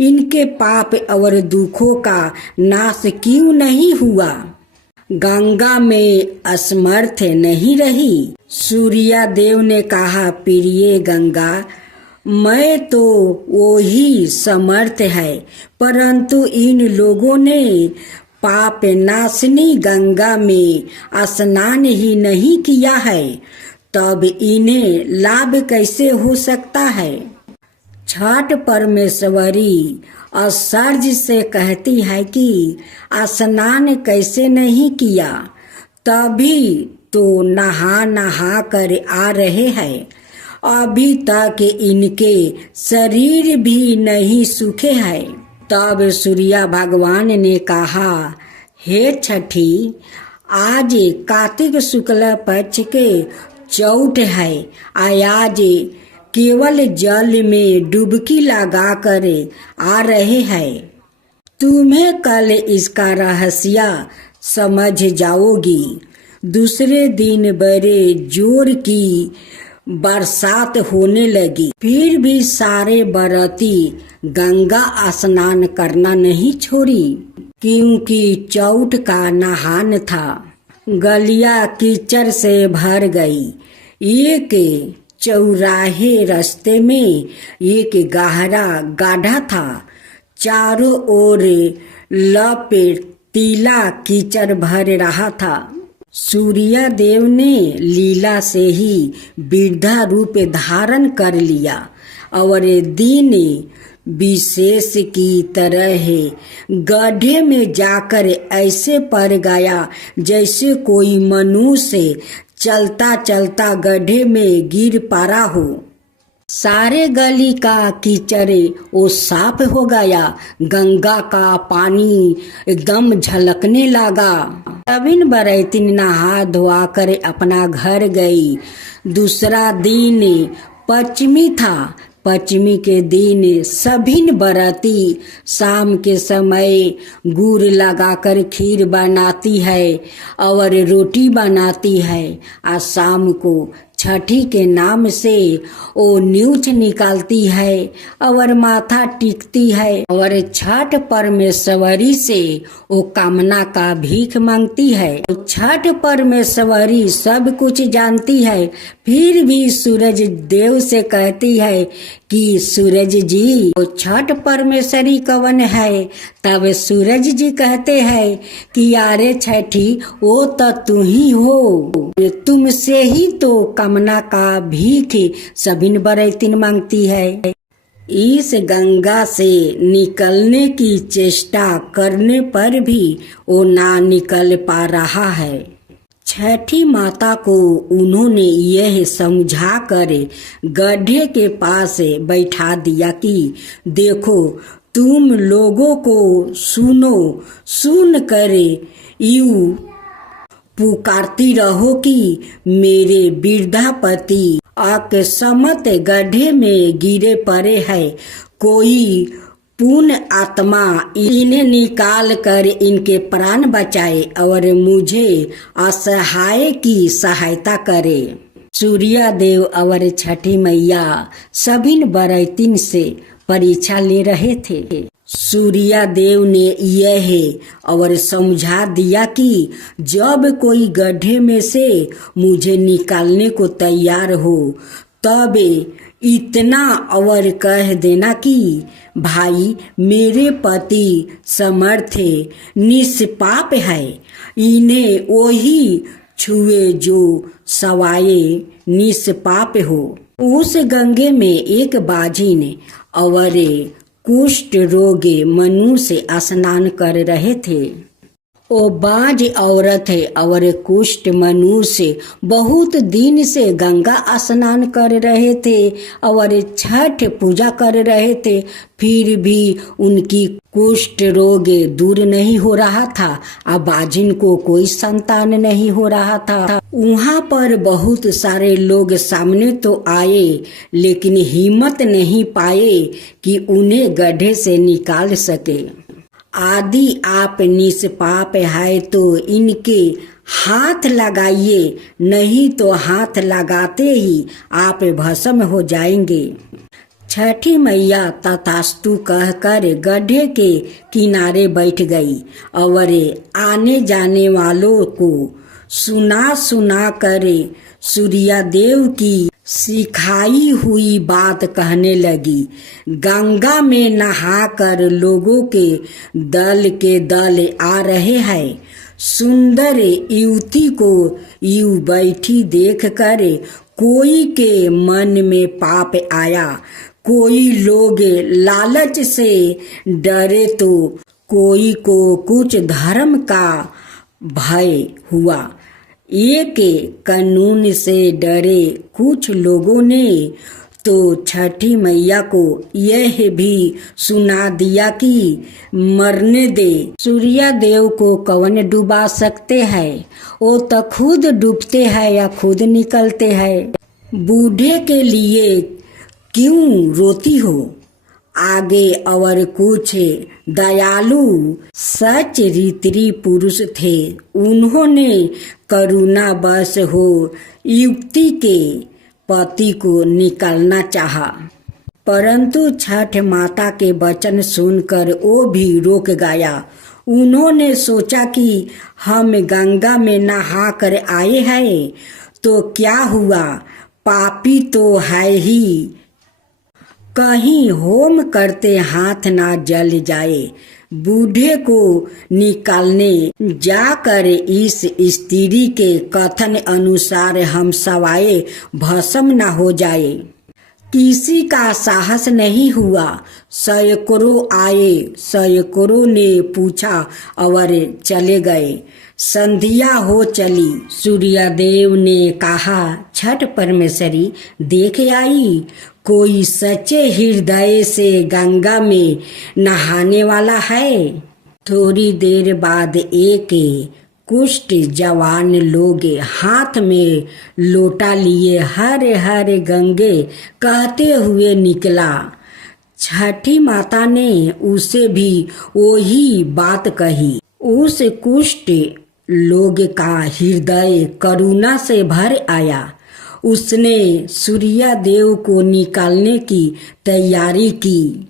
इनके पाप और दुखों का नाश क्यों नहीं हुआ? गंगा में असमर्थ नहीं रही? सूर्या देव ने कहा, प्रिय गंगा, मैं तो वो ही समर्थ है, परंतु इन लोगों ने पाप नाशनी गंगा में स्नान ही नहीं किया है, तब इन्हें लाभ कैसे हो सकता है? छठ परमेश्वरी आश्चर्य से कहती है कि स्नान कैसे नहीं किया, तभी तो नहा नहा कर आ रहे हैं। अभी तक इनके शरीर भी नहीं सूखे हैं। तब सूर्य भगवान ने कहा, हे छठी, आज कार्तिक शुक्ल पक्ष के चौथ है। आज केवल जल में डुबकी लगा कर आ रहे हैं। तुम्हें कल इसका रहस्य समझ जाओगी। दूसरे दिन बड़े जोर की बरसात होने लगी, फिर भी सारे व्रती गंगा स्नान करना नहीं छोड़ी, क्योंकि चौथ का नहान था। गलियां कीचड़ से भर गई। एक चौराहे रास्ते में एक गहरा गाढ़ा था। चारों ओर लपेटीला कीचड़ भर रहा था। सूर्य देव ने लीला से ही वृद्धा रूप धारण कर लिया और दिन विशेष की तरह गड्ढे में जाकर ऐसे पड़ गया जैसे कोई मनुष्य चलता चलता गड्ढे में गिर पड़ा हो। सारे गली का कीचड़ वो साफ हो गया, गंगा का पानी एकदम झलकने लगा। सबिन बरैतिन नहा धोआ कर अपना घर गई। दूसरा दिन पश्चिमी था। पश्चिमी के दिन सभी बराती शाम के समय गुड़ लगाकर खीर बनाती है और रोटी बनाती है। आज शाम को छठी के नाम से वो न्यूच निकालती है और माथा टिकती है और छठ परमेश्वरी से वो कामना का भीख मांगती है। छठ परमेश्वरी सब कुछ जानती है, फिर भी सूरज देव से कहती है कि सूरज जी वो छठ परमेश्वरी कवन है। तब सूरज जी कहते हैं कि यारे छठी वो तो तू ही हो, तुमसे ही तो कामना का भीख सबिन बरैतिन मांगती है। इस गंगा से निकलने की चेष्टा करने पर भी वो ना निकल पा रहा है। छठी माता को उन्होंने यह समझा कर गड्ढे के पास बैठा दिया कि देखो तुम लोगों को सुन कर यूं पुकारती रहो कि मेरे वृद्धा पति अकस्मात गड्ढे में गिरे पड़े हैं, कोई पुण्य आत्मा इन्हें निकाल कर इनके प्राण बचाए और मुझे असहाय की सहायता करे। सूर्य देव और छठी मैया सबिन बरैतिन से परीक्षा ले रहे थे। सूर्य देव ने यह और समझा दिया कि जब कोई गड्ढे में से मुझे निकालने को तैयार हो तब इतना और कह देना कि भाई मेरे पति समर्थ निष्पाप है, इन्हें वही छुए जो सवाए निष्पाप हो। उस गंगे में एक बाजिन और कुष्ठ रोगी मनुष्य स्नान कर रहे थे। वो बाज औरत है और कुष्ठ मनुष्य बहुत दिन से गंगा स्नान कर रहे थे और छठ पूजा कर रहे थे, फिर भी उनकी कुष्ठ रोग दूर नहीं हो रहा था। अब बाजिन को कोई संतान नहीं हो रहा था। वहाँ पर बहुत सारे लोग सामने तो आए लेकिन हिम्मत नहीं पाए कि उन्हें गड्ढे से निकाल सके। आदि आप निष्पाप है तो इनके हाथ लगाइए, नहीं तो हाथ लगाते ही आप भस्म हो जाएंगे। छठी मैया तथास्तु कहकर गड्ढे के किनारे बैठ गई और आने जाने वालों को सुना कर सूर्यदेव की सिखाई हुई बात कहने लगी। गंगा में नहाकर लोगों के दल आ रहे हैं। सुंदर युवती को यूं बैठी देखकर कोई के मन में पाप आया, कोई लोग लालच से डरे तो कोई को कुछ धर्म का भय हुआ। एक कानून से डरे कुछ लोगों ने तो छठी मैया को यह भी सुना दिया कि मरने दे, सूर्य देव को कौन डुबा सकते हैं, वो तो खुद डूबते हैं या खुद निकलते हैं। बूढ़े के लिए क्यों रोती हो? आगे और कुछ दयालु सच रीति पुरुष थे, उन्होंने करुणा बस हो युवती के पति को निकालना चाहा, परंतु छठ माता के वचन सुनकर वो भी रोक गया। उन्होंने सोचा कि हम गंगा में नहा कर आए हैं तो क्या हुआ, पापी तो है ही, कहीं होम करते हाथ ना जल जाए। बूढ़े को निकालने जाकर इस स्त्री के कथन अनुसार हम सवाए भस्म न हो जाए। किसी का साहस नहीं हुआ। सैकड़ों आए, सैकड़ों ने पूछा और चले गए। संध्या हो चली। सूर्यदेव ने कहा, छठ परमेश्वरी देख आई, कोई सच्चे हृदय से गंगा में नहाने वाला है। थोड़ी देर बाद एक कुष्ठ जवान लोग हाथ में लोटा लिए हर हर गंगे कहते हुए निकला। छठी माता ने उसे भी वही बात कही। उस कुष्ठ लोग का हृदय करुणा से भर आया। उसने सूर्यदेव को निकालने की तैयारी की।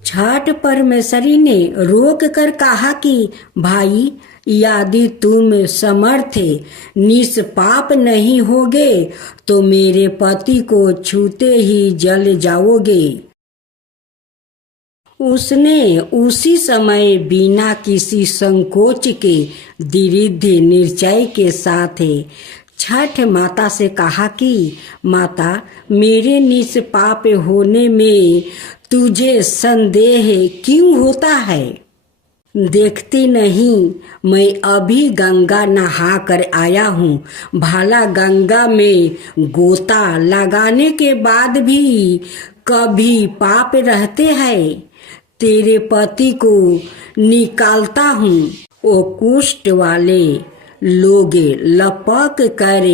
छठ परमेश्वरी ने रोक कर कहा कि भाई, यदि तुम समर्थ निष्पाप नहीं होगे तो मेरे पति को छूते ही जल जाओगे। उसने उसी समय बिना किसी संकोच के दृढ़ निश्चय के साथ छठ माता से कहा कि माता, मेरे निष्पाप होने में तुझे संदेह क्यों होता है? देखती नहीं, मैं अभी गंगा नहा कर आया हूँ। भला गंगा में गोता लगाने के बाद भी कभी पाप रहते हैं? तेरे पति को निकालता हूँ। वो कुष्ठ वाले लोग लपक कर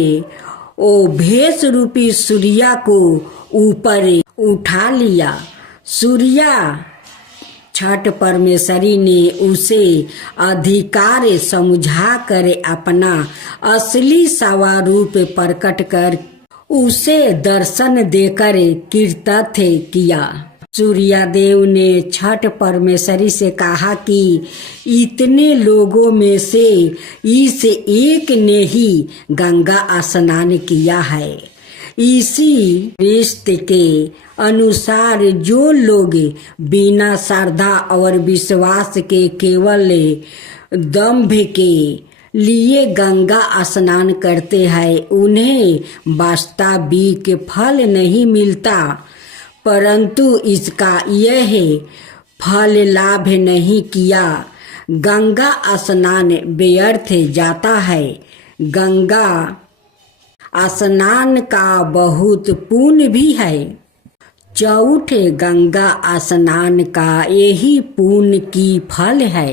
ओ भेष रूपी सूर्या को ऊपर उठा लिया। सूर्या छठ परमेश्वरी ने उसे अधिकार समझा कर अपना असली स्वरूप प्रकट कर उसे दर्शन देकर कृतज्ञ किया। सूर्यदेव ने छठ परमेश्वरी से कहा कि इतने लोगों में से इस एक ने ही गंगा स्नान किया है। इसी रिश्ते के अनुसार जो लोग बिना श्रद्धा और विश्वास के केवल दंभ के लिए गंगा स्नान करते हैं, उन्हें वास्तविक फल नहीं मिलता, परंतु इसका यह फल लाभ नहीं किया, गंगा स्नान व्यर्थ जाता है। गंगा स्नान का बहुत पुण्य भी है। चौथे गंगा स्नान का यही पुण्य की फल है।